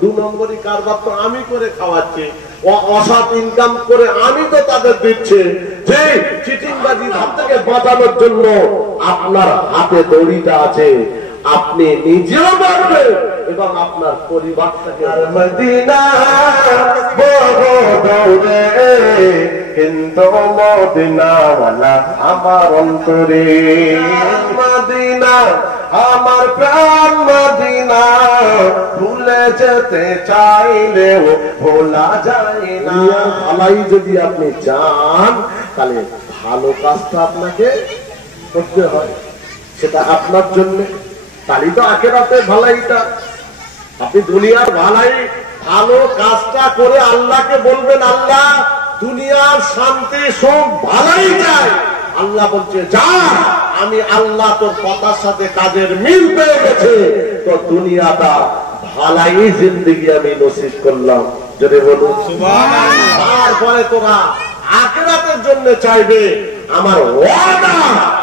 দু নম্বরই কারবার তো আমি করে খাওয়াচ্ছি, অসৎ ইনকাম করে আমি তো তাদের দিচ্ছি। যে চিটিংবাজি ধার থেকে বাঁচানোর জন্য আপনার হাতে দড়িটা আছে, আপনি নিজেও বাড়বেন এবং আপনার পরিবারটাকে। মদিনা কিন্তু মদিনাওয়ালা আমার অন্তরে, মদিনা আমার প্রাণ মদিনা, ভুলে যেতে চাইলেও ভোলা যায় না। ভালাই যদি আপনি চান তাহলে ভালো কাজটা আপনাকে করতে হয়, সেটা আপনার জন্য। তাহলে তো আখেরাতে ভালাইটা, আপনি দুনিয়ার ভালাই ভালো কাজটা করে আল্লাহকে বলবেন, আল্লাহ দুনিয়ার শান্তি সুখ ভালাই চাই। আল্লাহ বলছে যা, আমি আল্লাহ তোর কথার সাথে কাজের মিল পেয়ে গেছে, তো দুনিয়াটা ভালাই জিন্দেগি আমি নসিব করলাম। যদি বলুন সুবহানাল্লাহ। তারপরে তোরা আখিরাতের জন্য চাইবে, আমার ওয়াদা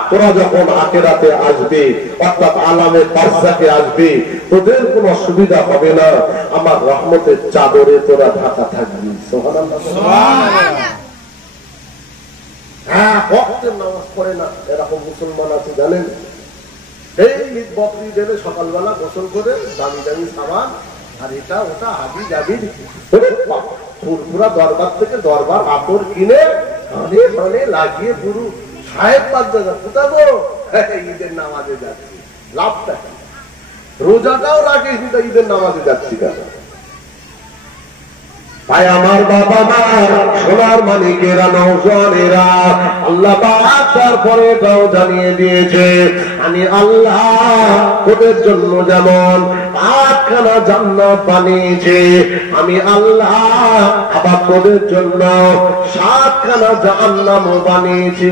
তোরা যখন আখিরাতে আসবে, অর্থাৎ আলামে বারজাখে আসবে, তোদের কোনো অসুবিধা হবে না, আমার রহমতের চাদরে তোরা ঢাকা থাকবি। সুবহানাল্লাহ সুবহানাল্লাহ। হ্যাঁ, ওয়াক্তের নামাজ পড়ে না এরকম মুসলমান আছে জানেন? এই ঈদ বকরিদ এলে সকালবেলা গোসল করে দামি দামি সাবান আর এটা ওটা হাবি জাবি পুরপুরা দরবার থেকে দরবার আতর কিনে কানে কানে লাগিয়ে পুরো সাহেব পাঁচা কোথাবো ঈদের নামাজে যাচ্ছি, লাভটা কেন? রোজাটাও রাখিস নি, ঈদের নামাজে যাচ্ছি কেন? ভাই আমার বাবা মা সোনার মানিকেরা নওজোয়ানেরা, আল্লাহ পাক তারপরে তাও জানিয়ে দিয়েছে, আমি আল্লাহ ওদের জন্য যেমন 8খানা জান্নাত বানিয়েছে, আমি আল্লাহ আবার ওদের জন্য 7খানা জাহান্নামও বানিয়েছি।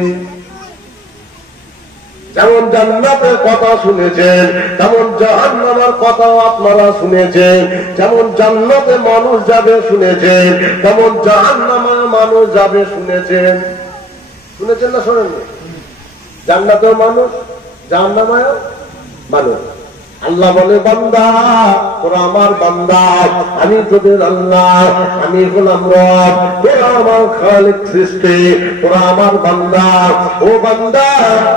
যেমন জান্নাতের কথা শুনেছেন, তেমন জাহান্নামের কথাও আপনারা শুনেছেন। যেমন জান্নাতে মানুষ যাবে শুনেছেন, তেমন জাহান্নামে মানুষ যাবে শুনেছেন। শুনেছেন না শোনেননি? জান্নাতেও মানুষ, জাহান্নামেও মানুষ। আল্লাহ বলে বান্দা তোরা আমার বান্দা, আমি তোদের আল্লাহ, আমি হলাম রব, তোরা আমার খালিক সৃষ্টি, তোরা আমার বান্দা। ও বান্দা,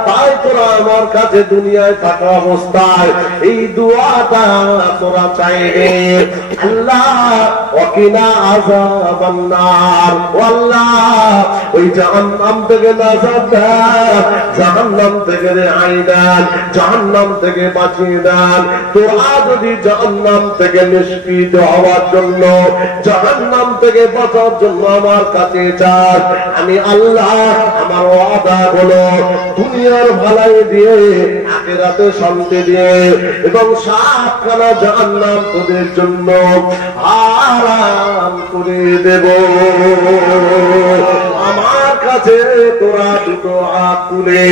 তাই তোরা আমার কাছে দুনিয়ায় থাকা অবস্থায় এই দুআটা তোরা চাইবে, আল্লাহ ওয়াকিনা আযাবান নার, ও আল্লাহ ওই জাহান্নাম থেকে নাজাত দাও, জাহান্নাম থেকে রেহাই দাও, জাহান্নাম থেকে বাঁচিয়ে দাও। তোরা যদি জাহান্নাম থেকে নিষ্কৃত হওয়ার জন্য, জাহান্নাম থেকে বাঁচার জন্য আমার কাছে চাস, আমি আল্লাহ আমার ওয়াদা হলো দুনিয়ার ভালাই দিয়ে আখিরাতে শান্তি দিয়ে এবং 7খানা জাহান্নাম তোদের জন্য আরাম করে দেব। আমার কাছে তোরা দুটো হাত তুলে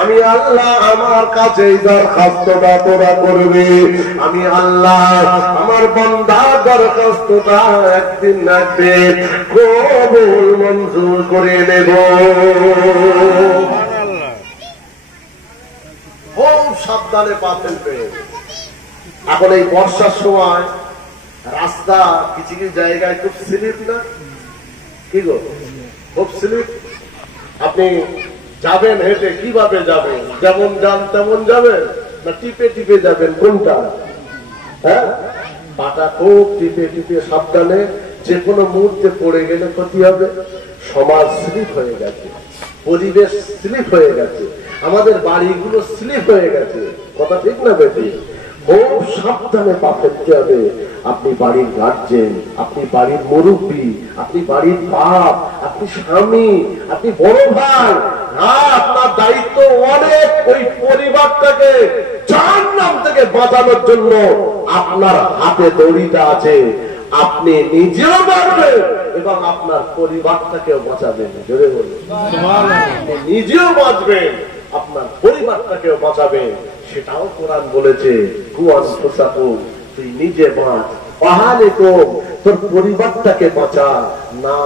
আমি আল্লাহ আমার কাছে দরখাস্তটা তোরা করবে, আমি আল্লাহ আমার বান্দার দরখাস্তটা একদিন না একদিন কবুল মঞ্জুর করে নেব। খুব সাবধানে পা ফেলবে। এখন এই বর্ষার সময় রাস্তা কিছু কিছু জায়গায় খুব স্লিপ না, কি গো খুব স্লিপ। আপনি যাবেন হেঁটে, কিভাবে যাবেন? যেমন যান তেমন যাবেন না টিপে টিপে যাবেন? কোনটা? হ্যাঁ, পাটা খুব টিপে টিপে সাবধানে, যে কোনো মুহূর্তে পড়ে গেলে ক্ষতি হবে। সমাজ স্লিপ হয়ে গেছে, পরিবেশ স্লিপ হয়ে গেছে, আমাদের বাড়িগুলো স্লিপ হয়ে গেছে। কথা ঠিক না বেশি? খুব সাবধানে পা ফেলতে হবে। আপনি বাড়ির গার্জেন, আপনি বাড়ির মুরব্বী, আপনি বাড়ির বাপ, আপনি স্বামী, আপনি বড় ভাই, আপনার দায়িত্ব অনেক। ওই পরিবারটাকে জাহান্নাম থেকে বাঁচানোর জন্য আপনার হাতে দড়িটা আছে, আপনি নিজেও বাঁচবেন এবং আপনার পরিবারটাকেও বাঁচাবেন। জোরে বলুন সুবহানাল্লাহ। আপনি নিজেও বাঁচবেন, আপনার পরিবারটাকেও বাঁচাবেন। সেটাও কোরআন বলেছে, তুই নিজে বাঁচ, পাহাড়ে তোর পরিবারটাকে বাঁচা না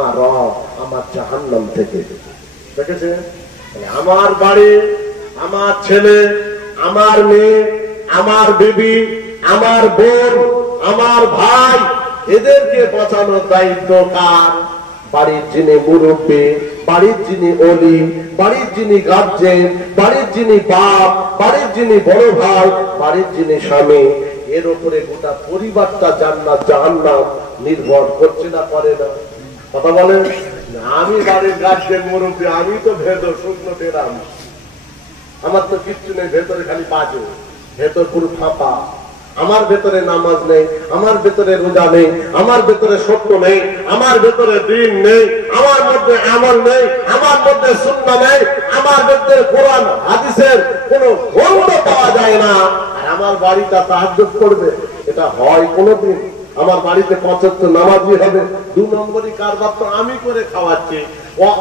আমার জাহান্নাম থেকে। দেখেছে? আমার বাড়ি, আমার ছেলে, আমার মেয়ে, আমার বিবি, আমার বোন, আমার ভাই, এদেরকে বাঁচানোর দায়িত্ব কার? বাড়ির যিনি মুরব্বী, বাড়ির যিনি অলি, বাড়ির যিনি গার্জেন, বাড়ির যিনি বাপ, বাড়ির যিনি বড় ভাই, বাড়ির যিনি স্বামী, এর উপরে গোটা পরিবারটা জান্নাত জাহান্নাম নির্ভর করছে না, করে না? কথা বলেন। আমি বাড়ির গার্জেন মুরব্বী, আমি তো ভেতর শুকনো পেলাম, আমার তো কিচ্ছু নেই, ভেতরে খালি বাজে, ভেতর পুরো ফাঁপা, আমার ভেতরে নামাজ নেই, আমার ভেতরে রোজা নেই, আমার ভেতরে সত্য নেই, আমার ভেতরে দিন নেই, আমার মধ্যে আমল নেই, আমার মধ্যে সুন্নাহ নেই, আমার ভেতরে কোরআন হাদিসের কোনো গন্ধ পাওয়া যায় না, আর আমার বাড়িটা তাহাজ্জুদ করবে, এটা হয় কোনোদিন? আমার বাড়িতে 75 নামাজি হবে, 2 নম্বরই কারবার তো আমি করে খাওয়াচ্ছি,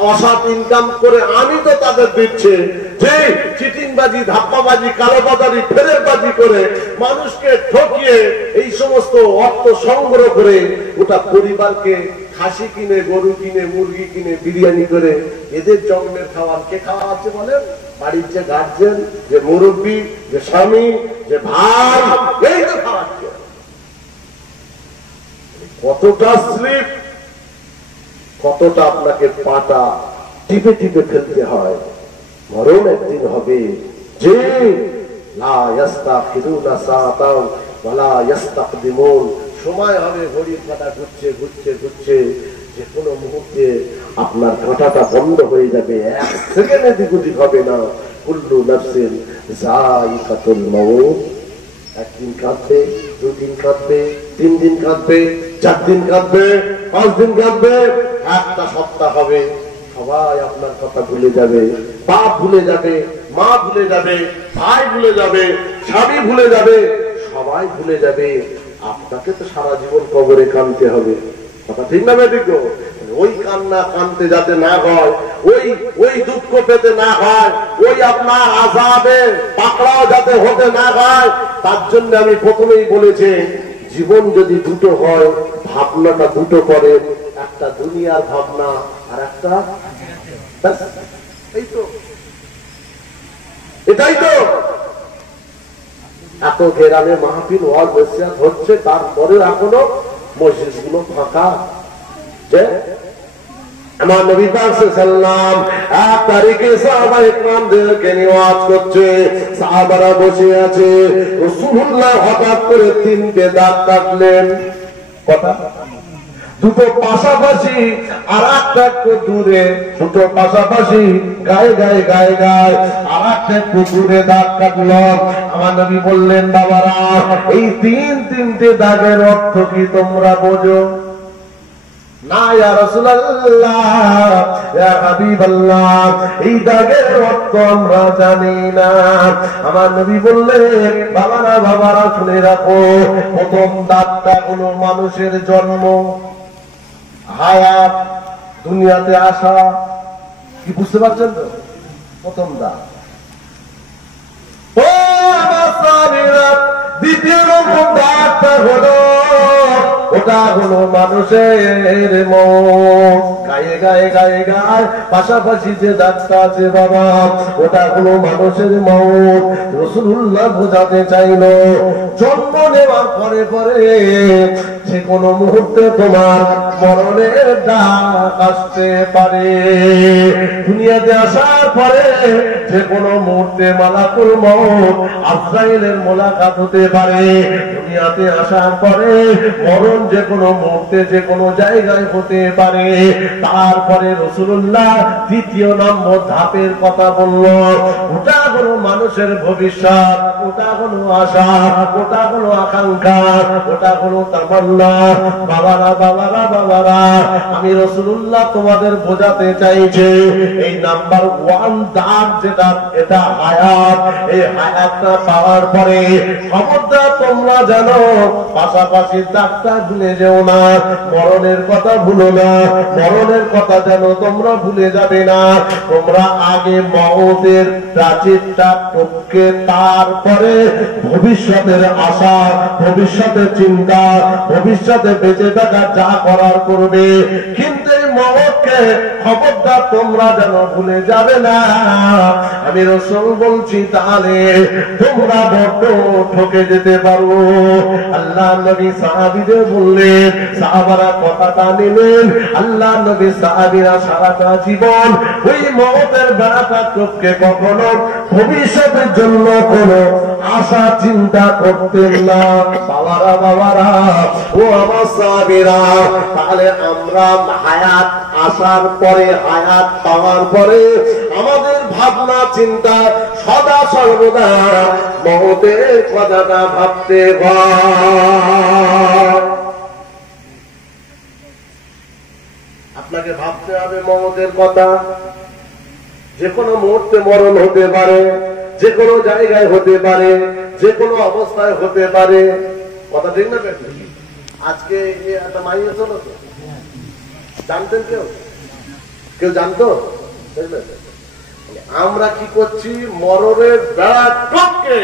অসৎ ইনকাম করে আমি তো তাদের দিচ্ছি, যে চিটিংবাজি, ধাপ্পাবাজি, কালোবাজারি, ফেরেরবাজি করে মানুষকে ঠকিয়ে এই সমস্ত অর্থ সংগ্রহ করে গোটা পরিবারকে খাসি কিনে, গরু কিনে, মুরগি কিনে, বিরিয়ানি করে এদের জন্মের খাওয়ার কে খাওয়াচ্ছে বলেন? বাড়ির যে গার্জেন, যে মুরব্বী, যে স্বামী, যে ভাই, এই তো খাওয়াচ্ছে। কতটা স্লিপ, কতটা আপনাকে পাটা টিপে টিপে ফেলতে হয়। মরণ একদিন হবে, যে লা ইস্তাখিরুনা সাআতাও ওয়ালা ইস্তাকদিমুন, সময় হবে ঘড়ির কাঁটা ঘুরছে ঘুরছে ঘুরছে, যে কোনো মুহূর্তে আপনার কাঁটাটা বন্ধ হয়ে যাবে, 1 সেকেন্ড এদিক ওদিক হবে না। কুল্লু নাফসিন যায়িকাতুল মাউত, একদিন কাঁদবে, 2 দিন কাঁদবে, 3 দিন কাঁদবে, 4 দিন কাঁদবে, 5 দিন কাঁদবে, একটা সপ্তাহ হবে সবাই আপনার কথা ভুলে যাবে, বাপ ভুলে যাবে, মা ভুলে যাবে, ভাই ভুলে যাবে, স্বামী ভুলে যাবে, সবাই ভুলে যাবে। আপনাকে তো সারা জীবন কবরে কাঁদতে হবে, কথা ঠিক না বেঠিক? ওই কান্না কাঁদতে যাতে না হয়, ওই দুঃখ পেতে না হয়, ওই আপনার আযাবে পাকড়াও যাতে হতে না হয়, তার জন্য আমি প্রথমেই বলেছি, জীবন যদি দুটো হয়, ভাবনাটা দুটো করে, একটা দুনিয়ার ভাবনা আর একটা, এই তো, এটাই তো। এত গ্রামে মাহফিল ওয়াজ নসিহত হচ্ছে, তারপরে এখনো মসজিদ গুলো ফাঁকা। যে আমার নবী পাক সাল্লাল্লাহু আলাইহি 1 তারিখে সাহাবায়ে কেরামদেরকে নিয়ে ওয়াজ করছে, সাহাবারা বসে আছে, রাসূলুল্লাহ হঠাৎ করে 3টে দাঁত কাটলেন। কথা দুটো পাশাপাশি আর একটা একটু দূরে, দুটো পাশাপাশি গায়ে গায়ে গায়ে গায়ে, আর একটা একটু দূরে দাগ কাটল। আমার নবী বললেন, বাবারা, এই 3টে দাগের অর্থ কি তোমরা বোঝো? না ইয়া রাসূলুল্লাহ, ইয়া হাবিবাল্লাহ, এই দাগের অর্থ আমরা জানি না। আমার নবী বললেন, বাবারা শুনে রাখো, প্রথম দাগটা হলো মানুষের জন্ম, হায়াত, দুনিয়াতে আসা। কি বুঝতে পারছেন তো? প্রথম দাগ। ও আমার স্বামীরা, দ্বিতীয় নম্বর দাগটা হলো, ওটা হলো মানুষের মন, গায়ে গায়ে গায়ে গায়ে পাশাপাশি যে দাগটা আছে বাবা, ওটা হলো মানুষের মন। রাসূলুল্লাহ বোঝাতে চাইল, জন্ম নেওয়ার পরে পরে যে কোনো মুহূর্তে তোমার মরণের ডাক আসতে পারে। দুনিয়াতে আসার পরে যে কোনো মুহূর্তে মালাকুল মউত আজরাইলের মোলাকাত হতে পারে। দুনিয়াতে আসার পরে মরণ যে কোনো মুহূর্তে যে কোনো জায়গায় হতে পারে। তারপরে রাসূলুল্লাহ দ্বিতীয় নম্বর ধাপের কথা বলল, ওটা হলো মানুষের ভবিষ্যৎ, ওটা হলো আশা, ওটা হলো আকাঙ্ক্ষা, ওটা হলো তামান্না। বাবারা, আমি রাসূলুল্লাহ তোমাদের বোঝাতে চাইছি, এই নাম্বার 1 দাগ যেটা, এটা হায়াত। এই হায়াতটা পাওয়ার পরে খবরদার তোমরা জানো, পাশাপাশি দাগটা ভুলে যেও না, মরণের কথা ভুলো না, মরণের কথা যেন তোমরা ভুলে যাবে না। তোমরা আগে মওতের প্রাচীরটা টপকে, তারপরে ভবিষ্যতের আশা, ভবিষ্যতের চিন্তা, ভবিষ্যতে বেঁচে থাকা যা করার করবে। কিন্তু এই মওত লোককে খবরদার তোমরা যেন ভুলে যাবে না। আমি রাসূল বলছি তাহলে তোমরা বড্ড ঠকে যেতে পারো। আল্লাহ নবী সাহাবীদের বললেন, সাহাবারা কথাটা নিলেন। আল্লাহ নবী সাহাবীরা সারাটা জীবন ওই মওতের বেড়াটা চোখকে কখনো ভবিষ্যতের জন্য কোনো আশা চিন্তা করতেন না। বাবারা ও আমার সাহাবীরা, তাহলে আমরা হায়াত আসার পরে, হায়াত পাওয়ার পরে আমাদের ভাবনা চিন্তা সদা সর্বদা মওতের কথাটা ভাবতে হয়। আপনাকে ভাবতে হবে মওতের কথা। যে কোনো মুহূর্তে মরণ হতে পারে, যে কোনো জায়গায় হতে পারে, যে কোনো অবস্থায় হতে পারে। কথা ঠিক না? আজকে একটা মাইয়ে চলো তো, জানতেন কেউ? কেউ জানতো? আমরা কি করছি? মরণের বেড়া টপকে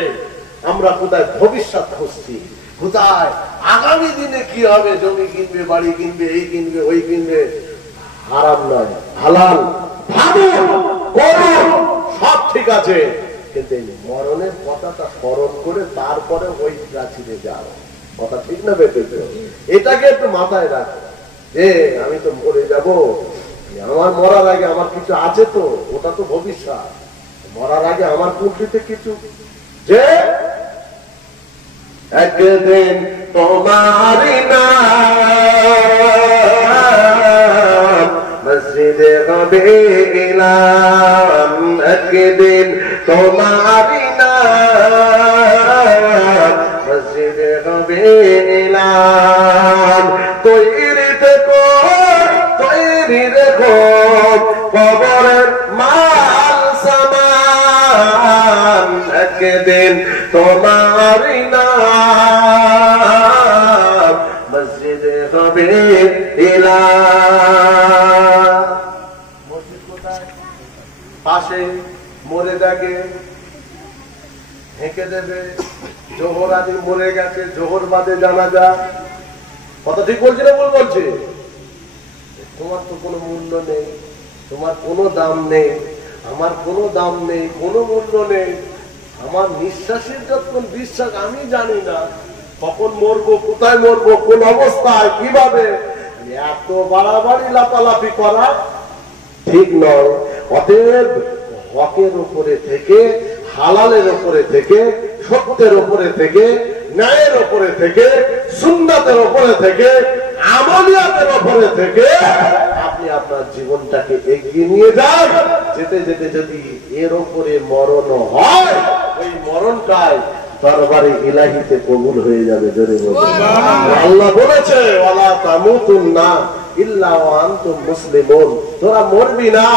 আমরা কোথায় ভবিষ্যৎ খুঁজছি, কোথায় আগামী দিনে কি হবে, জমি কিনবে, বাড়ি কিনবে, এই কিনবে, ওই কিনবে। হারাম নয়, হালাল সব ঠিক আছে, কিন্তু এই মরণের কথাটা স্মরণ করে তারপরে ওই প্রাচীরে যাও। কথা ঠিক না বেঁচে? এটাকে একটু মাথায় রাখো যে আমি তো মরে যাব, আমার মরার আগে আমার কিছু আছে তো, ওটা তো ভবিষ্যৎ। মরার আগে আমার প্রকৃতি কিছু, যে একদিন তোমারি নাম মসজিদে হবে ইলাম, একদিন তোমারি নাম মসজিদে হবে ইলাম। তৈরি থেকো, তৈরি রেখো কবরের মাল সামান, একদিন তোমারি নাম মসজিদে হবে ইলাম। মসজিদ কোথায়? পাশে। মরে যাকে ঢেকে দেবে। জোহর আদি মরে গেছে, জোহর বাদে জানাজা। কথা ঠিক বলছি না ভুল বলছি? তোমার তো কোনো মূল্য নেই, তোমার কোনো দাম নেই, আমার কোনো দাম নেই, কোনো মূল্য নেই। আমার নিঃশ্বাসের যখন বিশ্বাস, আমি জানি না কখন মরবো, কোথায় মরবো, কোন অবস্থায়, কিভাবে। এত বাড়াবাড়ি লাপালাপি করা ঠিক নয়। অতএব হকের উপরে থেকে, হালালের উপরে থেকে, সত্যের উপরে থেকে, ন্যায়ের উপরে থেকে, সুন্নাতের উপরে থেকে, আমলিয়াতের উপরে থেকে আপনি আপনার জীবনটাকে এগিয়ে নিয়ে যান। যেতে যেতে যদি এর উপরে মরণ হয়, ওই মরণটাই দরবারে ইলাহিতে কবুল হয়ে যাবে। জোরে বলুন। আল্লাহ বলেছে, ওয়ালা তামুতুন্না ইল্লা ওয়া আনতুম মুসলিমুন, তোরা মরবি না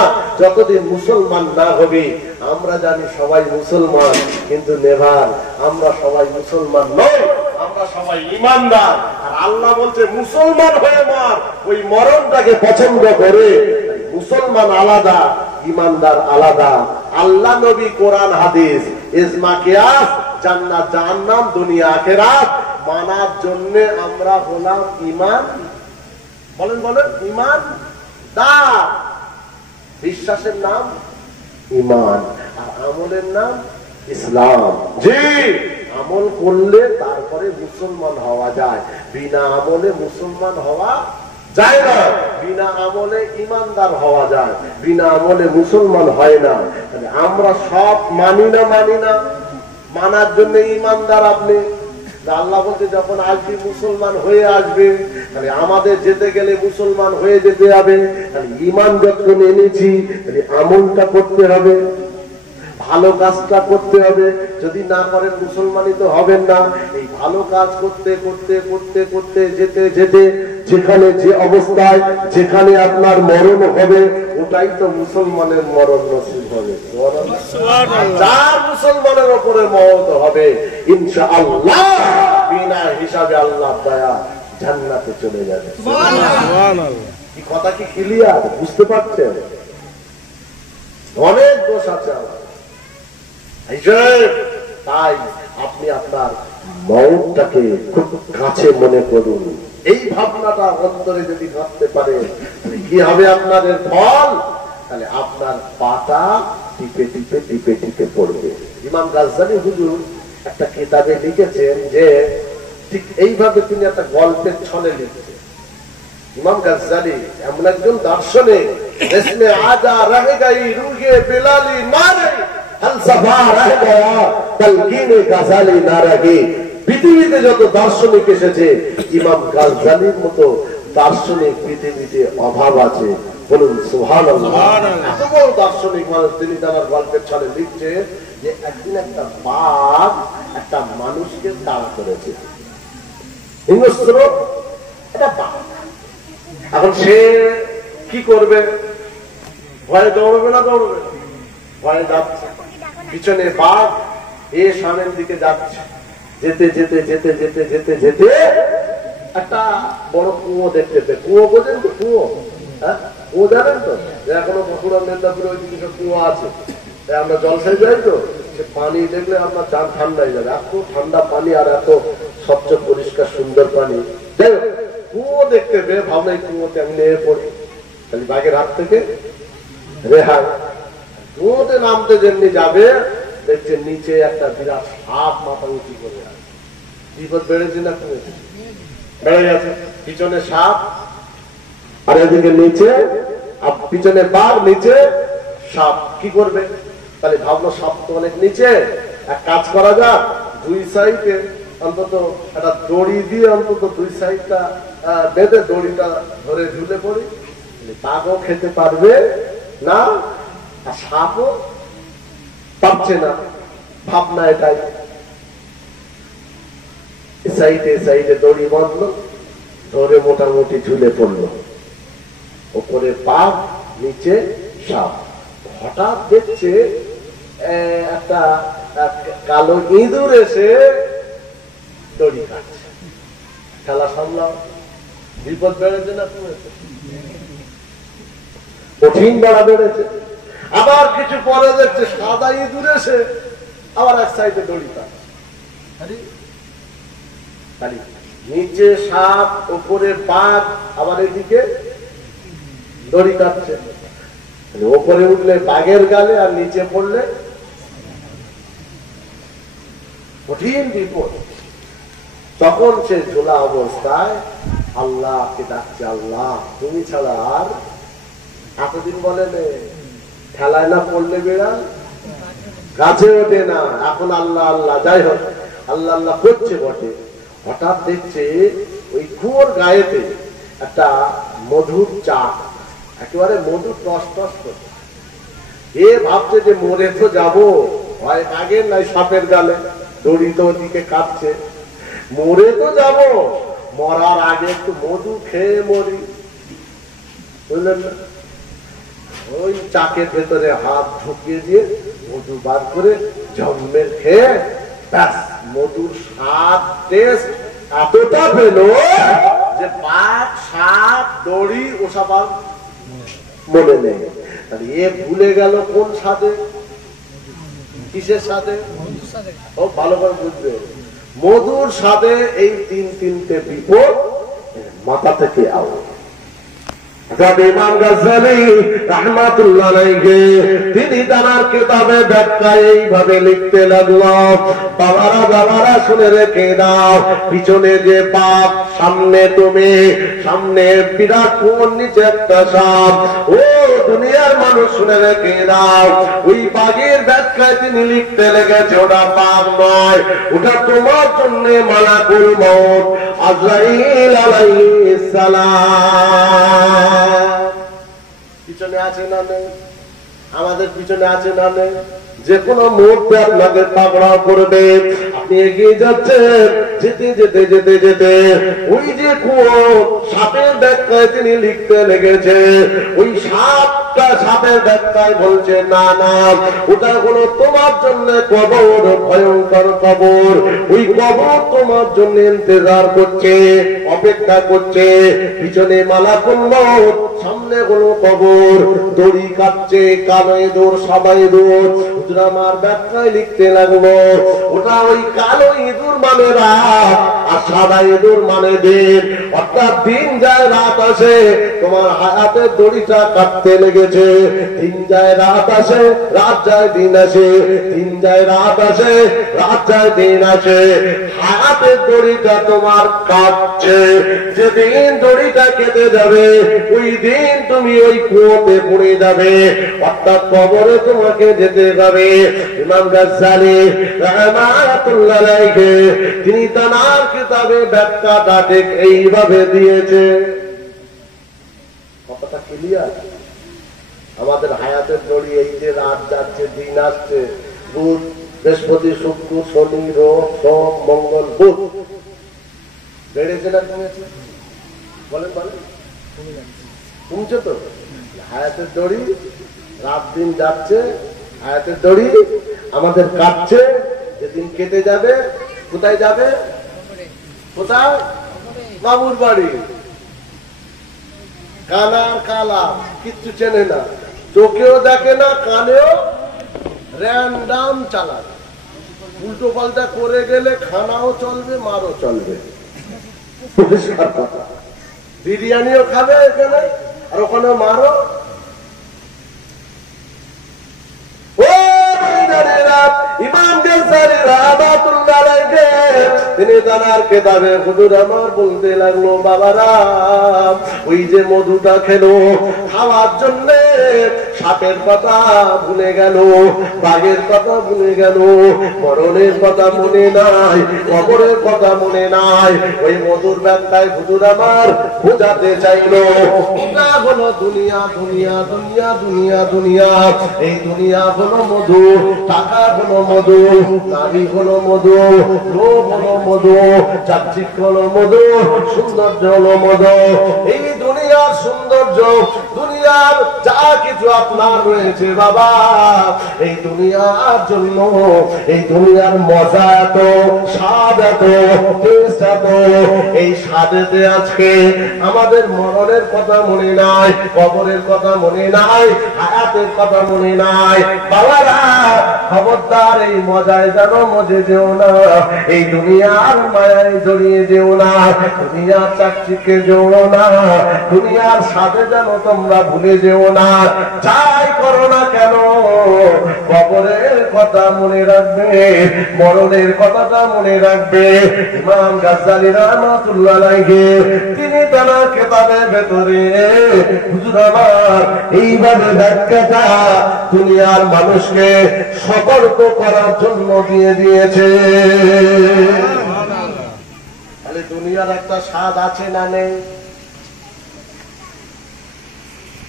যতদিন মুসলমান না হবি। আমরা জানি সবাই মুসলমান, কিন্তু নেভার আমরা সবাই মুসলমান নই, আমরা সবাই ঈমানদার। আর আল্লাহ বলছে মুসলমান হয়ে মর, ওই মরণটাকে পছন্দ করে। মুসলমান আলাদা, ঈমানদার আলাদা। আল্লাহ নবী, কোরআন হাদিস, ইজমা কিয়াস, জান্নাত জাহান্নাম, দুনিয়া আখিরাত মানার জন্য আমরা হলাম ঈমান। বলেন বলেন, ঈমানদার। বিশ্বাসের নাম ঈমান, আর আমলের নাম ইসলাম। জি, আমল করলে তারপরে মুসলমান হওয়া যায়, বিনা আমলে মুসলমান হওয়া যায় না। বিনা আমলে ঈমানদার হওয়া যায়, বিনা আমলে মুসলমান হয় না। আমরা সব মানি না, মানার জন্য ঈমানদার আপনি। আল্লাহ বলছে যখন আসবি মুসলমান হয়ে আসবে, তাহলে আমাদের যেতে গেলে মুসলমান হয়ে যেতে হবে। ঈমান যখন এনেছি, আমলটা করতে হবে, ভালো কাজটা করতে হবে। যদি না করেন মুসলমানই তো হবেন না। এই ভালো কাজ করতে করতে করতে করতে যেতে যেতে যেখানে যে অবস্থায়, যেখানে আপনার মরণ হবে, ওটাই তো মুসলমানের মরণ নসিব হবে। যার মুসলমানের উপরে মওত হবে, ইনশাআল্লাহ বিনা হিসাবে আল্লাহ দয়া জান্নাতে চলে যাবে। কি কথা কি ক্লিয়ার? বুঝতে পারছেন? অনেক দোষ আছে আমার। তাই আপনি আপনার মওতটাকে খুব কাছে মনে করুন। এই ভাবনাটা অন্তরে যদি ভাবতে পারে, কি হবে আপনাদের ফল? তাহলে আপনার পাতা টিপে টিপে টিপে টিপে পড়বে। ইমাম গাজ্জালী হুজুর একটা কিতাবে লিখেছেন যে ঠিক এইভাবে তিনি একটা গল্পের ছলে লিখছেন। ইমাম গাজ্জালী এমন একজন দার্শনিক, इसमें आजा रह गई रूहे बिलाली ना रही फलसफा रह गया तलकीने गजाली ना रही। পৃথিবীতে যত দার্শনিক এসেছে ইমাম গাজ্জালীর মতো দার্শনিক পৃথিবীতে অভাব আছে। বলুন সুবহানাল্লাহ। এত বড় দার্শনিক মানুষ, তিনি তার গল্পের ছলে লিখছে যে একদিন একটা বাঘ একটা মানুষকে তাড়া করেছে, হিংস্র একটা বাঘ। এখন সে কি করবে? ভয়ে দৌড়বে না দৌড়বে না? ভয়ে যাচ্ছে, পিছনে বাঘ এ সামনের দিকে যাচ্ছে। যেতে যেতে যেতে যেতে যেতে যেতে একটা বড় কুয়ো দেখতে পেয়ে, কুয়ো বোঝেন তো? কুয়ো, হ্যাঁ কুয়ো জানেন তো? এখনো বকুড়া মেদিনীপুরে ওই দিকে কুয়ো আছে, আমরা জলসায় যাই তো, সে পানি দেখলে আপনার চান ঠান্ডা হয়ে যাবে। এত ঠান্ডা পানি আর এত স্বচ্ছ পরিষ্কার সুন্দর পানি। কুয়ো দেখতে পেয়ে ভাবনা কুয়োতে আমি নেমে পড়ি, খালি বাঘের হাত থেকে রেহাই। কুয়োতে নামতে যেমনি যাবে দেখছে নিচে একটা বিরাট সাপ মাথা উঁচু করে আছে। বিপদ বেড়েছে না কমেছে? বেড়ে গেছে। পিছনে সাপ আর এদিকে নিচে, পিছনে বাঘ নিচে সাপ। কি করবে? তাহলে ভাবলো সাপ তো অনেক নিচে, এক কাজ করা যাক, দুই সাইডে অন্তত একটা দড়ি দিয়ে অন্তত দুই সাইডটা বেঁধে দড়িটা ধরে ঝুলে পড়ি, বাঘও খেতে পারবে না আর সাপও পাচ্ছে না। ভাবনা এটাই। সাইডে সাইডে দড়ি বাঁধলো, ধরে মোটামুটি ঝুলে পড়লো। ওপরে বাঘ, নিচে সাপ। হঠাৎ দেখছে একটা কালো ইঁদুর এসে দড়ি কাটছে। খেলা সামলাও। বিপদ বেড়েছে না কমেছে? কঠিন বেড়া বেড়েছে। আবার কিছু পরে দেখছে সাদা ইঁদুর এসে আবার এক সাইডে দড়ি কাটছে। নিচে সাপ, উপরে বাঘ, আবার এদিকে দড়ি কাটছে। ওপরে উঠলে বাঘের গালে আর নিচে পড়লে কঠিন বিপদ। তখন সে ঝোলা অবস্থায় আল্লাহকে ডাকছে, আল্লাহ তুমি ছাড়া আর। এতদিন বলে খেলায় না পড়লে বেড়াল গাছে ওঠে না, এখন আল্লাহ আল্লাহ। যাই হোক, আল্লাহ আল্লাহ করছে বটে। হঠাৎ দেখছে ওই কুয়োর গায়েতে একটা মধুর চাক, একেবারে মধুর টস টস করছে। এ ভাবছে যে মরে তো যাবো, হয় বাঘের নাই সাপের গালে, দড়ি তো ওদিকে কাটছে, মরে তো যাব, মরার আগে একটু মধু খেয়ে মরি। বুঝলেন না? ওই চাকের ভেতরে হাত ঢুকিয়ে দিয়ে মধু বার করে জন্মের খেয়ে ব্যাস মধুর স্বাদ টেস্ট এতটা পেল যে বাঘ, সাপ, দড়ি ওসব আর মনে নেই। এ ভুলে গেল কোন স্বাদে, কিসের সাথে? ও ভালো করে বুঝবে, মধুর স্বাদে। এই তিনটে বিপদ মাথা থেকে আও। ইমাম গাজ্জালী রাহমাতুল্লাহ আলাইহি তিনি তার কিতাবে ব্যাখ্যা এইভাবে লিখতে লাগলো, বাবারা শুনে রেখে দাও, পিছনে যে বাঘ, সামনে তুমি, সামনে বিরাট কুয়োর নিচে একটা সাপ। ও দুনিয়ার মানুষ শুনে রেখে দাও, ওই বাঘের ব্যাখ্যায় তিনি লিখতে লেগেছে ওটা বাঘ নয়, ওটা তোমার জন্য মালাকুল মউত আজরাইল আলাইহিস সালাম। পিছনে আছে না নেই? আমাদের পিছনে আছে না নেই? যে কোনো মুহূর্তে আপনাকে পাকড়াও করবে। আপনি এগিয়ে যাচ্ছেন, যেতে যেতে যেতে যেতে ওই যে কুয়ো, সাপের ব্যাখ্যায় তিনি লিখতে লেগেছে, ওই সাপটা সাপের ব্যাখ্যায় বলছে না না, ওটা হলো তোমার জন্য কবর, ভয়ঙ্কর কবর। ওই কবর তোমার জন্য ইন্তজার করছে, অপেক্ষা করছে। পিছনে মালাকুল মউত, সামনে হলো কবর। দড়ি কাটছে, কালো ইঁদুর, সাদা ইঁদুর, হুজুর আমার ব্যাখ্যায় লিখতে লাগলো, ওটা ওই কালো ইঁদুর মানে রাত আর সাদা ইঁদুর মানে দিন। অর্থাৎ দিন যায় রাত আসে, তোমার হায়াতের দড়িটা কাটতে লেগেছে। দিন যায় রাত আসে, রাত যায় দিন আসে, দিন যায় রাত আসে, রাত যায় দিন আসে। হায়াতের দড়িটা তোমার কাটছে, যেদিন দড়িটা কেটে যাবে ওই দিন তুমি ওই কুয়োতে পড়ে যাবে, অর্থাৎ কবরে তোমাকে যেতে হবে। ইমাম গাজ্জালী রাহমাতুল্লাহ আলাইহি তিনি তার কিতাবে ব্যাখ্যাটা ঠিক এইভাবে দিয়েছে। কথাটা ক্লিয়ার? আমাদের হায়াতের দড়ি এই যে রাত যাচ্ছে দিন আসছে, বুধ বৃহস্পতি শুক্র শনি রোগ সোম মঙ্গল বুধ বেড়েছে না কমেছে? বলেন বলেন, কমছে তো। হায়াতের দড়ি রাত দিন যাচ্ছে, হায়াতের দড়ি আমাদের কাটছে, যেদিন কেটে যাবে কোথায় যাবে? কোথায়? বাবুর বাড়ি। কানার কালা কিচ্ছু চেনে না, চোখেও দেখে না, কানেও র্যান্ডাম চালাবে। উল্টো পাল্টা করে গেলে খানাও চলবে, মারও চলবে। পরিষ্কার কথা। বিরিয়ানিও খাবে এখানে আর ওখানে মারো। ইমাম গাজ্জালী রাহমাতুল্লাহ আলাইহি তিনি তার কিতাবে হুজুর আমার বলতে লাগলো, বাবারা ওই যে মধুটা খেলো, খাওয়ার জন্য সাপের কথা ভুলে গেল, বাঘের কথা ভুলে গেল, মরণের কথা মনে নাই, কবরের কথা মনে নাই। ওই মধুর ব্যাখ্যায় হুজুর আমার বোঝাতে চাইলো, এটা হলো দুনিয়া, দুনিয়া দুনিয়া দুনিয়া দুনিয়া। এই দুনিয়া হলো মধু, টাকা হলো মধু, নারী হলো মধু, লোভ হলো মধু, চাকচিক্য হলো মধু, সৌন্দর্য হলো মধু। এই দুনিয়ার সৌন্দর্য, দুনিয়ার যা কিছু আপনার রয়েছে বাবা, এই দুনিয়ার জন্য, এই দুনিয়ার মজা এত, স্বাদ এত, টেস্ট এত, এই স্বাদেতে আজকে আমাদের মরণের কথা মনে নাই, কবরের কথা মনে নাই, হায়াতের কথা মনে নাই। বাবারা খবরদার, এই মজায় যেন মজে যেও না, এই দুনিয়ার মায়ায় জড়িয়ে যেও না, দুনিয়ার চাকচিকে যেও না, দুনিয়ার সাথে যেন তোমরা ভুলে যেও না। যাই করো না কেন কবরের কথা মনে রাখবে, মরণের কথাটা মনে রাখবে। ইমাম গাজ্জালী রাহমাতুল্লাহ আলাইহি তিনি তার কিতাবের ভেতরে হুজুর আমার এইভাবে ব্যাখ্যাটা দুনিয়ার মানুষকে সতর্ক করার জন্য দিয়ে দিয়েছে। তাহলে দুনিয়ার একটা স্বাদ আছে না নেই?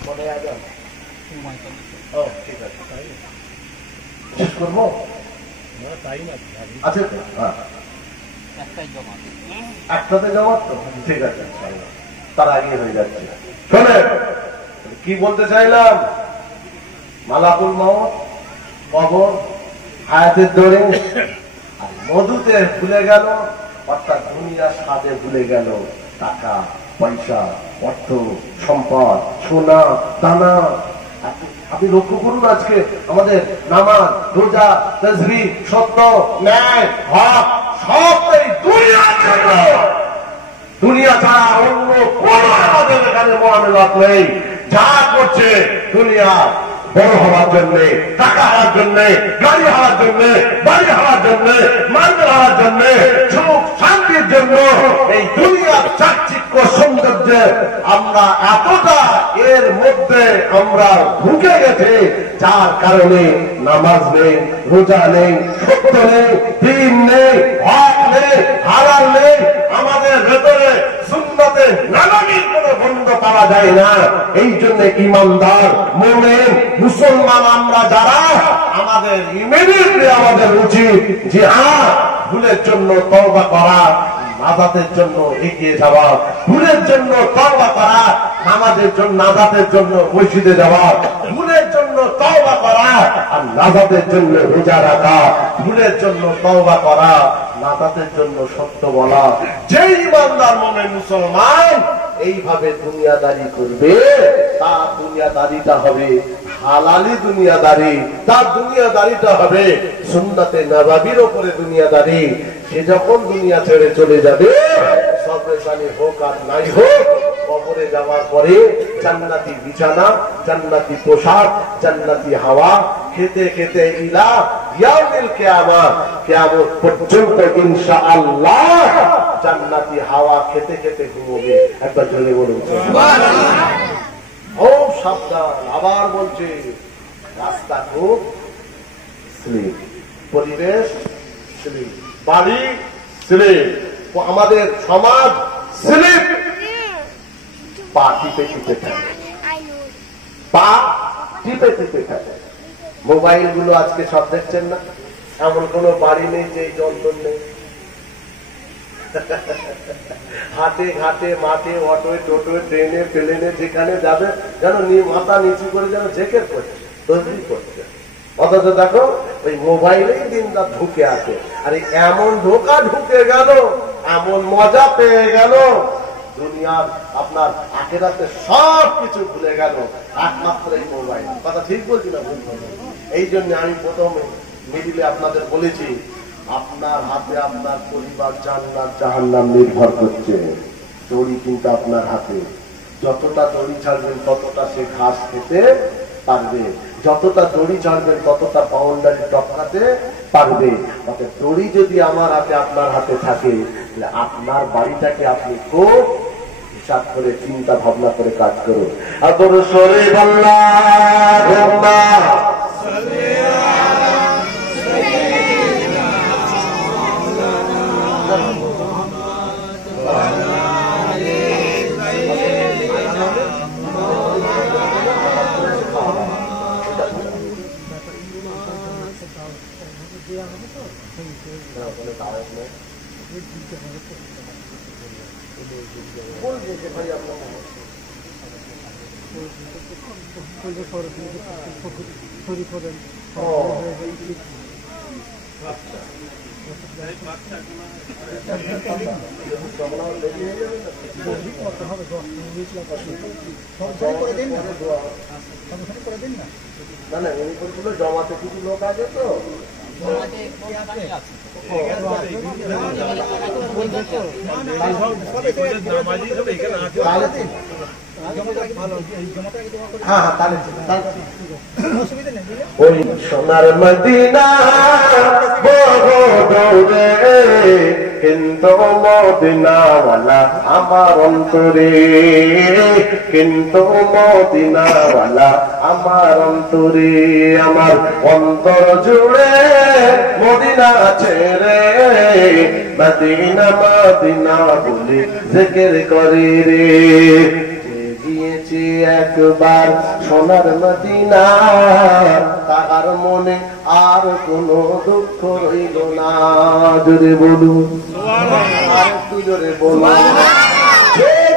মনে আছে? ও ঠিক আছে, শেষ করবো? আছে তো? হ্যাঁ, একটাতে জমা তো ঠিক আছে, তার আগে হয়ে যাচ্ছে। শোনে কি বলতে চাইলাম, মালাকুল মউত, কবর, হায়াতের দড়ি আর মধুতে ভুলে গেল, অর্থাৎ দুনিয়ার স্বাদে ভুলে গেল টাকা পয়সা, অর্থ সম্পদ, সোনা দানা। আপনি লক্ষ্য করুন আজকে আমাদের নামাজ, রোজা, তাসবিহ, সত্য, ন্যায়, হক সব এই দুনিয়ার জন্য। দুনিয়া ছাড়া অন্য কোন আমাদের এখানে মুআমালাত নেই। যা করছে দুনিয়া বড় হওয়ার জন্য, টাকা হওয়ার জন্য, গাড়ি হওয়ার জন্য, বাড়ি হওয়ার জন্য, মার্বেল হওয়ার জন্য, সুখ শান্তির জন্য। এই দুনিয়ার চাকচিক্য সৌন্দর্যে আমরা এতটা এর মধ্যে আমরা ঢুকে গেছে, যার কারণে নামাজ নেই, রোজা নেই, সত্য নেই, দিন নেই, হক নেই, হালাল নেই। আমাদের ভেতরে সুন্নতে নামাজের কোনো বন্ধ পাওয়া যায় না। এই জন্য ইমানদার মুমিন মুসলমান আমরা যারা, আমাদের ইমিডিয়েটলি আমাদের উচিত যে ভুলের জন্য তওবা করা, নাজাতের জন্য এগিয়ে যাওয়া, ভুলের জন্য তওবা করা, নামাজের জন্য নাজাতের জন্য মসজিদে যাওয়া, ভুলের জন্য তওবা করা আর নাজাতের জন্য রোজা রাখা, ভুলের জন্য তওবা করা, নাজাতের জন্য সত্য বলা। যে ইমানদার মুমিন মুসলমান এইভাবে দুনিয়াদারি করবে, তার দুনিয়াদারিটা হবে হালালি দুনিয়াদারি, তার দুনিয়াদারিটা হবে সুন্নাতে নববীর উপরে দুনিয়াদারি। সে যখন দুনিয়া ছেড়ে চলে যাবে, সর্বসানি হোক আর নাই হোক, কবরে যাওয়ার পরে জান্নাতি বিছানা, জান্নাতি পোশাক, জান্নাতি হাওয়া খেতে খেতে ইলা ইয়াউমিল কিয়ামত, কিয়ামত পর্যন্ত ইনশাআল্লাহ জান্নাতি হাওয়া খেতে খেতে ঘুমোবে। একবার জোরে বলুন সুবহানাল্লাহ। ও সাবধান, আবার বলছে রাস্তা খুব স্লিপ, পরিবেশ স্লিপ, বাড়ি স্লিপ, আমাদের সমাজ স্লিপ, পা টিপে টিপে থাকে, পা টিপে টিপে থাকে। মোবাইল গুলো আজকে সব দেখছেন না, এমন কোন বাড়ি নেই যে যন্ত্র নেই। হাটে ঘাটে মাঠে অটোয় টোটোয় ট্রেনে প্লেনে যেখানে যাবে যেন মাথা নিচু করে যেন জেকের করছে, তসবিহ করছে। অথচ দেখো ওই মোবাইলেই দিন রাত ঢুকে আছে। আর এমন ঢোকা ঢুকে গেল, এমন মজা পেয়ে গেল, দুনিয়ার আপনার আখিরাতে সব কিছু ভুলে গেল, একমাত্র এই মোবাইল। কথা ঠিক বলছি না? এই জন্য আমি প্রথমে মিডিলে আপনাদের বলেছি, আপনার হাতে আপনার পরিবার, জান্নাত জাহান্নাম নির্ভর করছে। দড়ি কিন্তু আপনার হাতে, যতটা দড়ি ছাড়বেন ততটা সে ঘাস খেতে পারবে, যতটা দড়ি ছাড়বেন ততটা বাউন্ডারি টপকাতে পারবে। অর্থাৎ দড়ি যদি আমার হাতে আপনার হাতে থাকে, তাহলে আপনার বাড়িটাকে আপনি খুব হিসাব করে চিন্তা ভাবনা করে কাজ করুন। আদর সরে জমাতে কিছু লোক আছে তো, ওই সোনার মদিনা বহু দূরে, কিন্তু মদিনাওয়ালা আমার অন্তরে, কিন্তু মদিনাওয়ালা আমার অন্তরে। আমার অন্তর জুড়ে মদিনা ছেড়ে মদিনা মদিনা বলে জিকির করে রে। গিয়েছি একবার সোনার মদিনা, তার মনে আর কোনো দুঃখ রইল না। জোরে বলুন, আর একটু জোরে বলুন।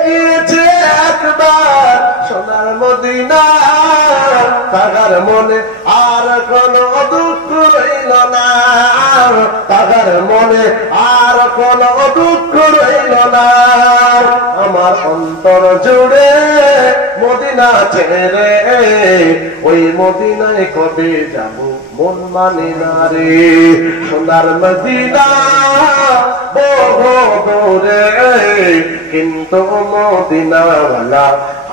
গিয়েছে একবার সোনার মদিনা, তার মনে আর কোনো দুঃখ রইল না, তার মনে আর কোনো দুঃখ রইল না। আমার অন্তর জুড়ে মদিনা ছেড়ে ওই মদিনায় কবে যাব মন মানে না রে। সোনার মদিনা বহু দূরে, কিন্তু মদিনাওয়ালা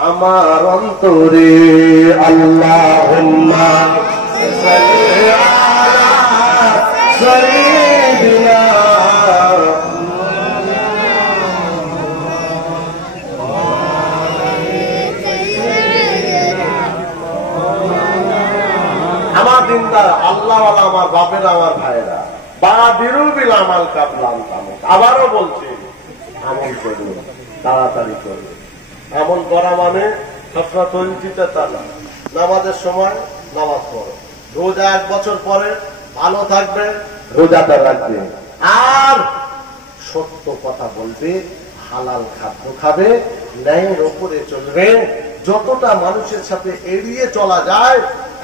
আমার অন্তরে। আল্লাহুম্মা সাল্লি আলা সাইয়্যিদিনা আমার দিনদার আল্লাহওয়ালা, আমার বাপেরা, আমার ভাইয়েরা, বা বিরুবিল আমাল কাবলান তামুত। আবারও বলছি, আমল করুন, তাড়াতাড়ি করুন। আমল করা মানে সবসময় তৈরিতে তা না। নামাজের সময় নামাজ পড়ো, রোজা 1 বছর পরে ভালো থাকবে, রোজাটা রাখবে, আর সত্য কথা বলবে, হালাল খাদ্য খাবে, ন্যায়ের ওপরে চলবে। যতটা মানুষের সাথে এড়িয়ে চলা যায়,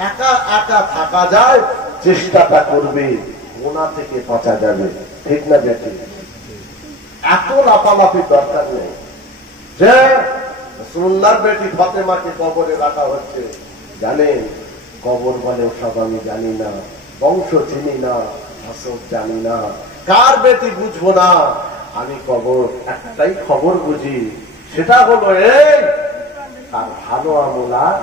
একা একা থাকা যায়, চেষ্টাটা করবে, গুনাহ থেকে বাঁচা যাবে। ঠিক না বেটি? এত লাফালাফি দরকার নেই। যে রাসূলুল্লাহর বেটি ফাতেমাকে কবরে রাখা হচ্ছে, জানেন কবর বলে ওসব আমি জানি না, বংশ চিনি না, হাসব জানি না, কার বেটি বুঝবো না, আমি কবর একটাই খবর বুঝি, সেটা হলো এই তার ভালো আমল আর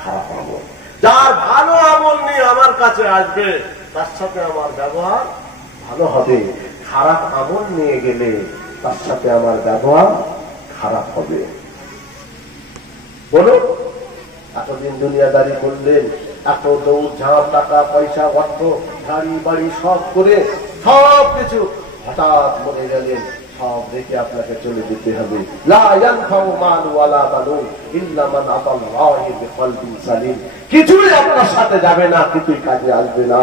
খারাপ আমল। যার ভালো আমল নিয়ে আমার কাছে আসবে তার সাথে আমার ব্যবহার ভালো হবে, খারাপ আমল নিয়ে গেলে তার সাথে আমার ব্যবহার খারাপ হবে। বলো, এতদিন দুনিয়াদারি করলেন, এত দৌড় ঝাঁপ, টাকা পয়সা অর্থ গাড়ি বাড়ি সব করে সব কিছু, হঠাৎ মরে গেলেন, সব রেখে আপনাকে চলে যেতে হবে। লা ইয়ানফাউ মাল ওয়ালা বানুন ইল্লা মান আতাল্লাহি বিকলবিন সালিম। কিছুই আপনার সাথে যাবে না, কিছুই কাজে আসবে না।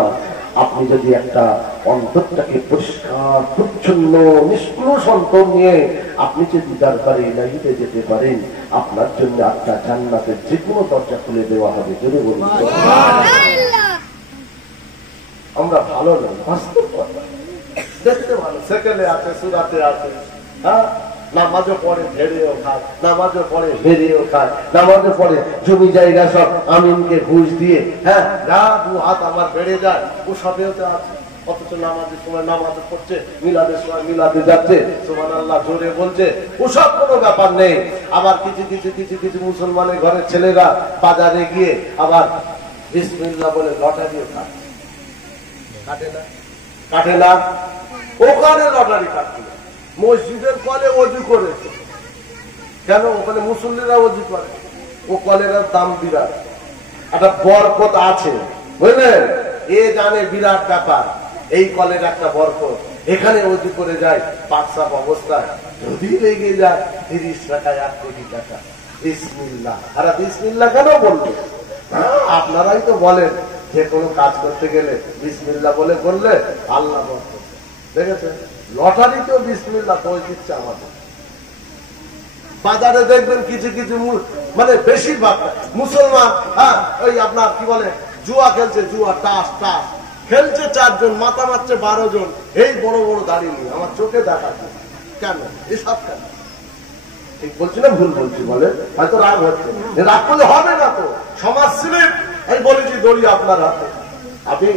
আপনি যদি একটা অন্তরটাকে পরিষ্কার পরিচ্ছন্ন নিষ্কলুষ অন্তর নিয়ে আপনি যদি দরবারে ইলাহিতে যেতে পারেন, আপনার জন্য একটা জান্নাতের যে কোনো দরজা খুলে দেওয়া হবে। যদি বলুন আমরা ভালো নই, বাস্তব কথা, দেখতে ভালো, সেকেলে আছে, সুরাতে আছে, হ্যাঁ, নামাজও পড়ে ভেড়েও খায়, নামাজও পড়ে ভেড়েও খায়, নামাজও পড়ে জমি জায়গা সব আমিনকে ঘুষ দিয়ে, হ্যাঁ, যা দু হাত আমার বেড়ে যায়, ও সবেও তো আছে। অথচ নামাজের সময় নামাজও পড়ছে, মিলাদের সময় মিলাতে যাচ্ছে, সুবহানাল্লাহ জোরে বলছে, ওসব কোনো ব্যাপার নেই। আবার কিছু কিছু কিছু কিছু মুসলমানের ঘরের ছেলেরা বাজারে গিয়ে আবার বিসমিল্লাহ বলে লটারিও খায়, কাটে না, কাটে না, ওখানে লটারি কাটছে। মসজিদের কলে অজু করেছে, কেন? ওখানে মুসল্লিরা অজু করে, ও কলের দাম বিরাট, একটা বরকত আছে, বুঝলেন? এ জানে বিরাট ব্যাপার, এই কলের একটা বরকত, এখানে অজু করে যায় পাকসাপ অবস্থায়, যদি লেগে যায় 30 টাকায় 1 কোটি টাকা। বিসমিল্লাহ, আরে বিসমিল্লাহ কেন বললো? আপনারাই তো বলেন যে কোনো কাজ করতে গেলে বিসমিল্লাহ বলে করলে আল্লাহ বরকত। দেখেছেন, লটারিতেও বিসমিল্লাহ তো দিচ্ছে আমাদের। বাজারে দেখবেন কিছু কিছু মানে বেশিরভাগ মুসলমান, হ্যাঁ, ওই আপনার কি বলে জুয়া খেলছে, জুয়া টাস টাস খেলছে, 4 জন, মাথা মারছে 12 জন, এই বড় বড় দাঁড়িয়ে নিয়ে আমার চোখে দেখাচ্ছে। কেন এসব কেন? ঠিক বলছি না ভুল বলছি? বলে হয়তো রাগ হচ্ছে, রাগ করলে হবে না তো, সমাজ স্লিপ। আমি বলেছি দড়ি আপনার হাতে, আপনি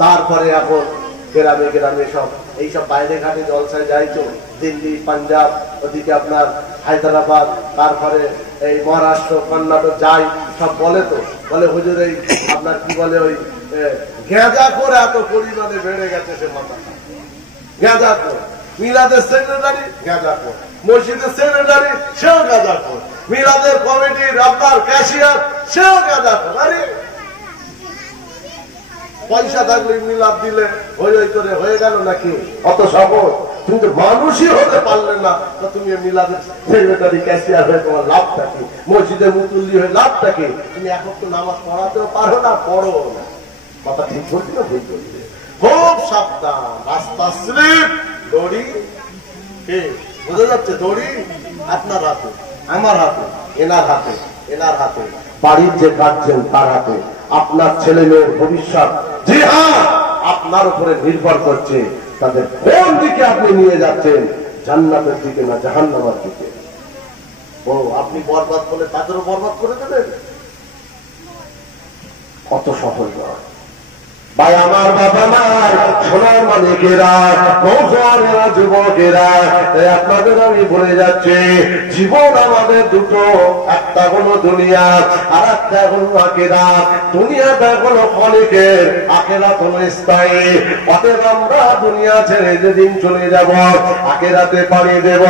তারপরে এখন গ্রামে গ্রামে সব এইসব বাইরে ঘাটে জলসায় যাই তো, দিল্লি, পাঞ্জাব, ওদিকে আপনার হায়দ্রাবাদ, তারপরে এই মহারাষ্ট্র, কর্ণাটক যাই, সব বলে তো, বলে হুজুর এই আপনার কি বলে ওই গেঁজা করে এত পরিমাণে বেড়ে গেছে, সে মাথা গেঁজা করে, মিলাদের সেক্রেটারি গেঁজা করে, মসজিদের সেক্রেটারি সেও গেঁজা করে, মিলাদের কমিটির আপনার ক্যাশিয়ার সেও গেঁজা করে। আরে পয়সা থাকলে মিলাদ দিলে হয়ে করে হয়ে গেল নাকি? অত সহজ। তুমি তো মানুষই হতে পারলে না, তো তুমি মিলাদের সেক্রেটারি ক্যাশিয়ার হয়ে তোমার লাভটা কি? মসজিদের মুসল্লি হয়ে লাভটা কি? তুমি এখন তো নামাজ পড়াতেও পারো না, পড়ো না। কথা ঠিক বলছি না ভুল বলছি? খুব সাবধান, রাস্তা স্লিপ। দড়ি কে বোঝা যাচ্ছে? দড়ি আপনার হাতে, আমার হাতে, এনার হাতে, এনার হাতে, বাড়ির যে গার্জেন তার হাতে, আপনার ছেলে মেয়ের ভবিষ্যৎ, জি হ্যাঁ, আপনার উপরে নির্ভর করছে তাদের কোন দিকে আপনি নিয়ে যাচ্ছেন, জান্নাতের দিকে না জাহান্নামের দিকে। ও আপনি বরবাদ বলে তাদেরও বরবাদ করে দেবেন? কত সফল নয় ভাই আমার, বাবা মার, সোনার মালিকেরা, কৌশলেরা, যুবকেরা, আপনাদের আমি বলে যাচ্ছি, জীবন আমাদের দুটো, একটা হলো দুনিয়া আর একটা হলো আখিরাত। দুনিয়াটা হলো ক্ষণিকের, আখিরাত হলো স্থায়ী। অতএব আমরা দুনিয়া ছেড়ে যেদিন চলে যাব, আখিরাতে পাড়ি দেব।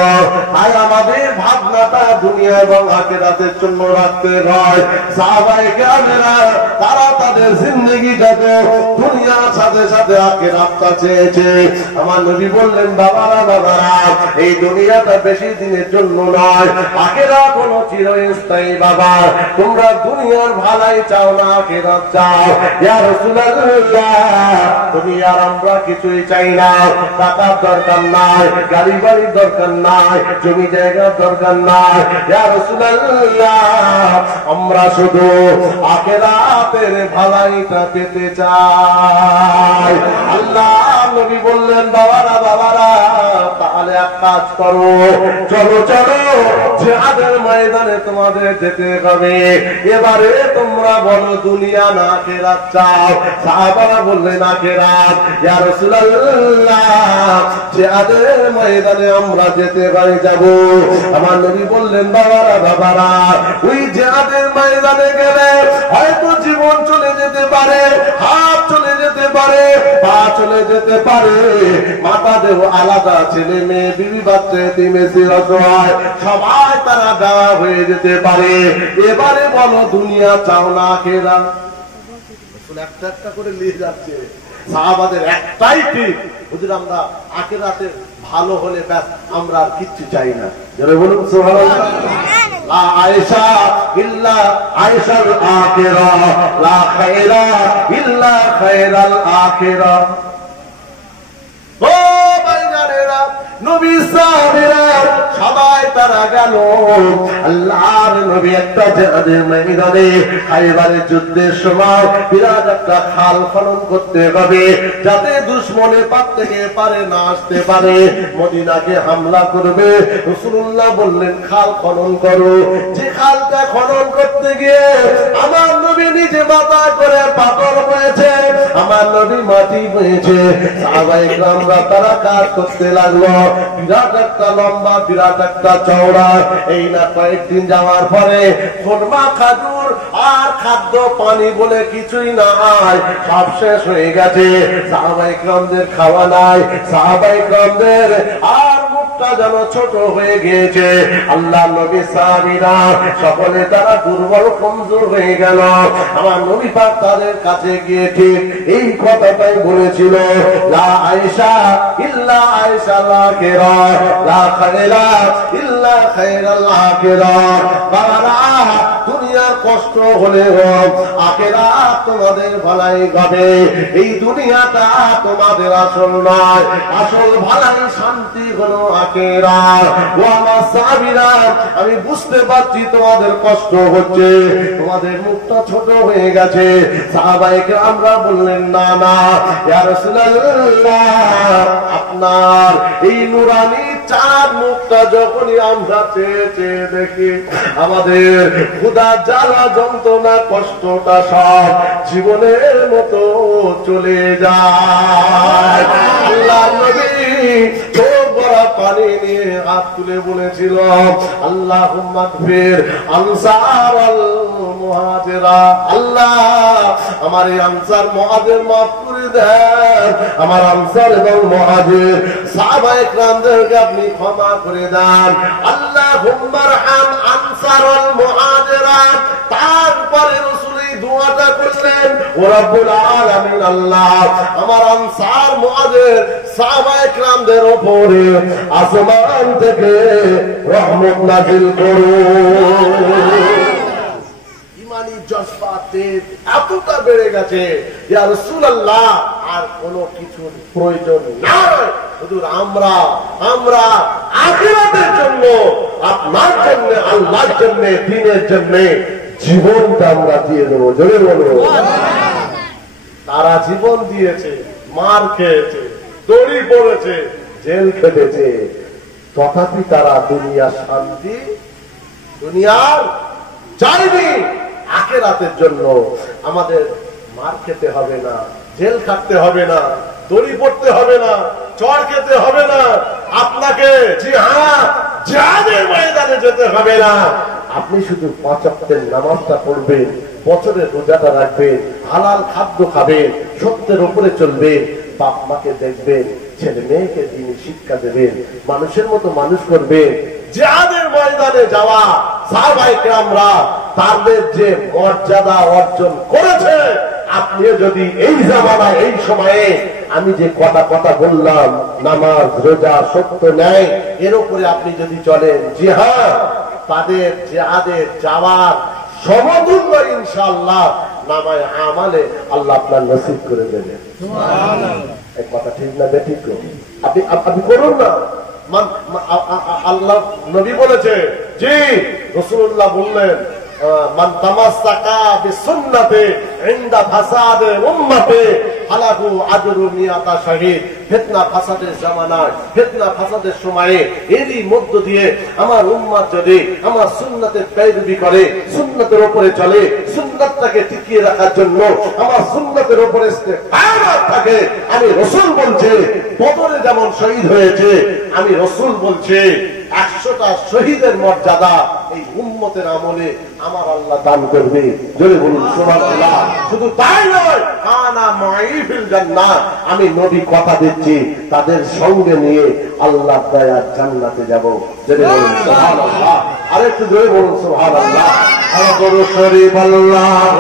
আর আমাদের ভাবনাটা দুনিয়া এবং আখিরাতের জন্য রাখতে হয়। সাহাবায়ে কেরামেরা তারা তাদের জিন্দেগিটাকে দুনিয়ার সাথে সাথে আখিরাতটা চেয়েছে। আমার নবী বললেন, বাবারা বাবারা, এই দুনিয়াটা বেশি দিনের জন্য নয়, আখিরাত হলো চিরস্থায়ী। বাবা, তোমরা দুনিয়ার ভালাই চাও না, আখিরাত চাও। ইয়া রাসূলুল্লাহ, দুনিয়ার আমরা কিছুই চাই না, টাকার দরকার নাই, গাড়ি বাড়ির দরকার নাই, জমি জায়গার দরকার নাই। ইয়া রাসূলুল্লাহ, আমরা শুধু আখিরাতের ভালাইটা পেতে চাই। আল্লাহ নবী বললেন, বাবারা বাবারা, তাহলে এক কাজ করো, চলো চলো জিহাদের ময়দানে তোমাদের যেতে হবে। এবারে তোমরা বলো দুনিয়া না আখিরাত চাও? সাহাবারা বললেন আখিরাত। ইয়া রাসূলুল্লাহ জিহাদের ময়দানে আমরা যেতে পারি যাব। আমার নবী বললেন বাবারা ওই জিহাদের ময়দানে গেলে হয়তো জীবন চলে যেতে পারে, হাত চলে যেতে পারে, পা চলে যেতে পারে, মাথা দেহ আলাদা, ছেলে মেয়ে বিবি বাচ্চা এতিমেসির অসহায় সবাই তারা দেওয়া হয়ে যেতে পারে। এবারে বলো দুনিয়া চাও না আখিরাত? একটা একটা করে নিয়ে যাচ্ছে। সাহাবাদের একটাই ঠিক, হুজুর আমরা আখিরাতে ভালো হলে ব্যাস, আমরা আর কিচ্ছু চাই না। যারা বলুন সুবহানাল্লাহ। লা আয়েশা ইল্লা আয়েশাল আখিরা, লা খায়রা ইল্লা খায়রাল আখিরা। ও ভাইজানেরা, নবী সাহাবীরা সবাই তারা গেল। আল্লাহর নবী একটা জিহাদের ময়দানে খায়বারের যুদ্ধের সময় বিরাট একটা খাল খনন করতে হবে, যাতে দুশমনে পাক থেকে পারে না আসতে পারে, মদিনাকে হামলা করবে। রাসূলুল্লাহ বললেন খাল খনন করো। যে খালটা খনন করতে গিয়ে আমার নবী নিজে মাথা করে পাথর বয়েছে, আমার নবী মাটি বয়েছে। সাহাবায়ে কেরামরা তারা কাজ করতে লাগলো। বিরাট একটা লম্বা, বিরাট একটা চওড়া। এই না কয়েকদিন যাওয়ার পরে খুরমা, খাজুর আর খাদ্য পানি বলে কিছুই নাই, সব শেষ হয়ে গেছে। সাহাবায়ে কেরামদের খাওয়া নাই, সাহাবায়ে কেরামদের আর মুখটা যেন ছোট হয়ে গিয়েছে। আল্লাহ নবী সাহাবীরা সকলে তারা দুর্বল কমজোর হয়ে গেল। আমার নবী পাক তাদের কাছে গিয়ে ঠিক এই কথাটাই বলেছিল, লা আয়েশা ইল্লা আয়েশাল আখিরা, লা খায়রা ইল্লা খায়রাল আখিরা। বাবারা দুনিয়ার কষ্ট হলেও আখিরাত তোমাদের ভালাই হবে। এই দুনিয়াটা তোমাদের আসল নয়, আসল ভালাই শান্তি হলো আখিরাত। ও আমার সাহাবীরা, আমি বুঝতে পারছি তোমাদের কষ্ট হচ্ছে, তোমাদের মুখটা ছোট হয়ে গেছে। সাহাবায়ে কেরামরা বললেন না না ইয়া রাসূলুল্লাহ, আপনার এই নুরানি চাঁদ মুখটা যখনই আমরা চেয়ে চেয়ে দেখি, আমাদের ক্ষুধা জ্বালা যন্ত্রণা কষ্টটা সব জীবনের মতো চলে যায়। আল্লাহ নবী চোখ ভরা পানি নিয়ে হাত তুলে বলেছিল, আল্লাহুম্মা গফির আনসার আল মুহাজিরা। আল্লাহ আমার এই আনসার মুহাজির মাফ করে দেন, আমার আনসার এবং মুহাজির সাহাবায়ে কেরামদেরকে আপনি ক্ষমা করে দেন। আল্লাহুম্মা আরহাম আনসার আল মুহাজিরা। তারপরে রাসূল এই দোয়াটা করলেন, ও রব্বুল আলামিন, আল্লাহ আমার আনসার মুহাজির সাহাবায়ে কেরামদের উপরে আসমান থেকে রহমত নাযিল করুন। ইমানি জজবাতে এতটা বেড়ে গেছে, ইয়া রাসূলুল্লাহ আর কোনো কিছুর প্রয়োজন নাই, হুজুর আমরা আখিরাতের জন্য, আপনার জন্য, আল্লাহর জন্য, দ্বীনের জন্য জীবনটা আমরা দিয়ে দেবো। জোরে বলো। তারা জীবন দিয়েছে, মার খেয়েছে, দড়ি পড়েছে, জেল খেটেছে, তথাপি তারা দুনিয়ার শান্তি, দুনিয়ার চাইনি। আখিরাতের জন্য আমাদের মার খেতে হবে না, জেল খাটতে হবে না, দড়ি পড়তে হবে না, চড় খেতে হবে না, আপনাকে জি হ্যাঁ জিহাদের ময়দানে যেতে হবে না। আপনি শুধু 5 ওয়াক্তের নামাজটা পড়বেন, বছরের রোজাটা রাখবেন, হালাল খাদ্য খাবেন, সত্যের উপরে চলবেন, বাপ মাকে দেখবেন, ছেলে মেয়েকে দিনের শিক্ষা দেবেন, মানুষের মতো মানুষ করবেন। জিহাদের ময়দানে যাওয়া সাহাবায়ে কেরামরা তাদের যে মর্যাদা অর্জন করেছে, আপনি যদি এই জামানায় এই সময়ে আমি যে কথা বললাম, নামাজ রোজা সত্য ন্যায়, এর উপরে আপনি যদি চলেন, জিহাদ তাদের জিহাদের যাওয়ার সমতুল্য ইনশাআল্লাহ নামায় আমালে আল্লাহ আপনার নসিব করে দেবেন। এক কথা ঠিক না বেঠিক? আপনি করুন না। আল্লাহ নবী বলেছে, জি রাসূলুল্লাহ বললেন, মান তামাসসাকা বিসুন্নতি ইনদা ফাসাদে উম্মতি ফালাহু আজরু মিয়াতা শাহীদ। ফিতনা ফাসাদের জামানায়, ফিতনা ফাসাদের সময়ে এরই মধ্য দিয়ে আমার উম্মত যদি আমার সুন্নতের পেরোবি করে, সুন্নতের উপরে চলে, সুন্নতটাকে টিকিয়ে রাখার জন্য আমার সুন্নতের উপরে ইস্তেকামাত থাকে, আমি রাসূল বলছি বদরে যেমন শহীদ হয়েছে, আমি রাসূল বলছি 100টা শহীদের মর্যাদা এই উম্মতের আমলে আমার আল্লাহ দান করবে। জোরে বলুন সুবহানাল্লাহ। শুধু তাই নয়, আনা মাই ফিল জান্নাহ, আমি নবী কথা দিচ্ছি তাদের সঙ্গে নিয়ে আল্লাহর দয়ার জান্নাতে যাব। জোরে বলুন সুবহানাল্লাহ। আরেকটু জোরে বলুন সুবহানাল্লাহ। আল্লাহু শরীফ আল্লাহ।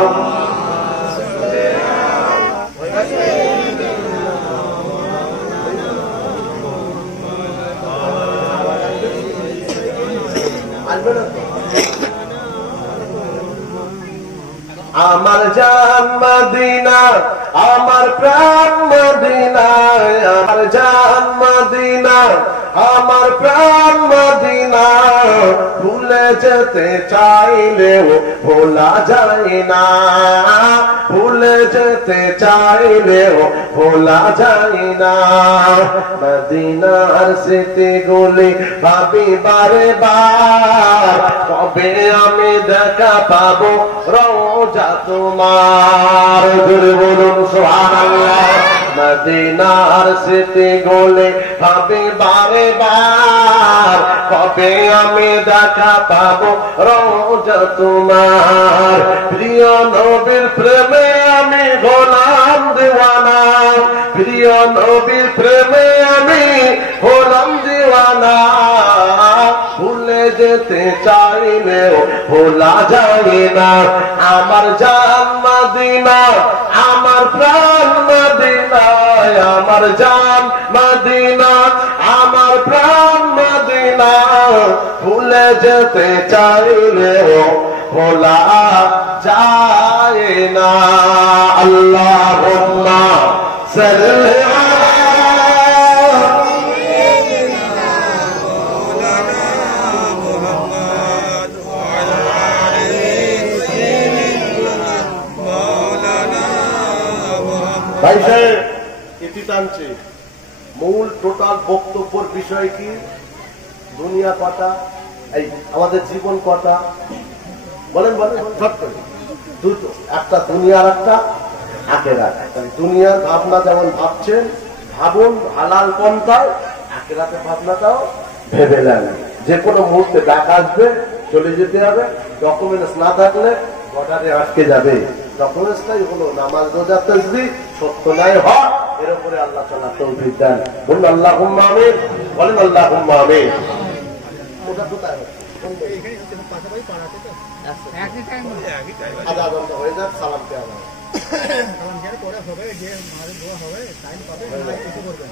আমার জান মদিনা, আমার প্রাণ মদিনা, আমার জান মদিনা, আমার প্রাণ মদিনা, ভুলে যেতে চাইলেও ভোলা যায় না, ভুলে যেতে চাইলেও ভোলা যায় না। মদিনার স্মৃতিগুলি ভাবি বারে বার, কবে আমি দেখা পাবো রওজা তোমার। জোরে বলুন সুবহানাল্লাহ। মদিনার স্মৃতিগুলি ভাবি বারে বার, কবে আমি দেখা পাবো রওজা তোমার। প্রিয় নবীর প্রেমে আমি গোলাম দিওয়ানা, প্রিয় নবীর প্রেমে আমি গোলাম দিওয়ানা, ভুলে যেতে চাইলেও ভোলা যায় না। আমার জান মদিনা, আমার প্রাণ মদিনা, আমার জান মদিনা, আমার প্রাণ মদিনা, ভুলে যেতে চাইলেও ভোলা যায় না। আল্লাহুম্মা সাল্লি ভাই সাহেব ইতি টানছে। মূল টোটাল বক্তব্যের বিষয় কি? দুনিয়া কটা, এই আমাদের জীবন কটা? বলেন বলেন ঝট করে। দুটো, একটা দুনিয়ার, একটা আখিরাত। দুনিয়ার ভাবনা যেমন ভাবছেন ভাবুন হালাল পন্থায়, আখিরাতের ভাবনাটাও ভেবে নেন। যে কোনো মুহূর্তে ডাক আসবে, চলে যেতে হবে। ডকুমেন্টস না থাকলে বর্ডারে আটকে যাবে। ডকুমেন্টসটাই হলো নামাজ, রোজা, তাসবিহ, সত্য ন্যায় হক, এর উপরে আল্লাহ তাআলা তৌফিক দেন। বলুন আল্লাহুম্মা আমিন। বলেন আল্লাহুম্মা আমিন। ওটা কোথায় হচ্ছে? পাশাপাশি পাড়াতে তো একই টাইম আধা ঘন্টা হয়ে যাক, সালাম দেওয়া হবে, সালাম দেওয়ার পরে হবে, যে মাঝে দোয়া হবে, টাইম পাবে, কিছু করবেন।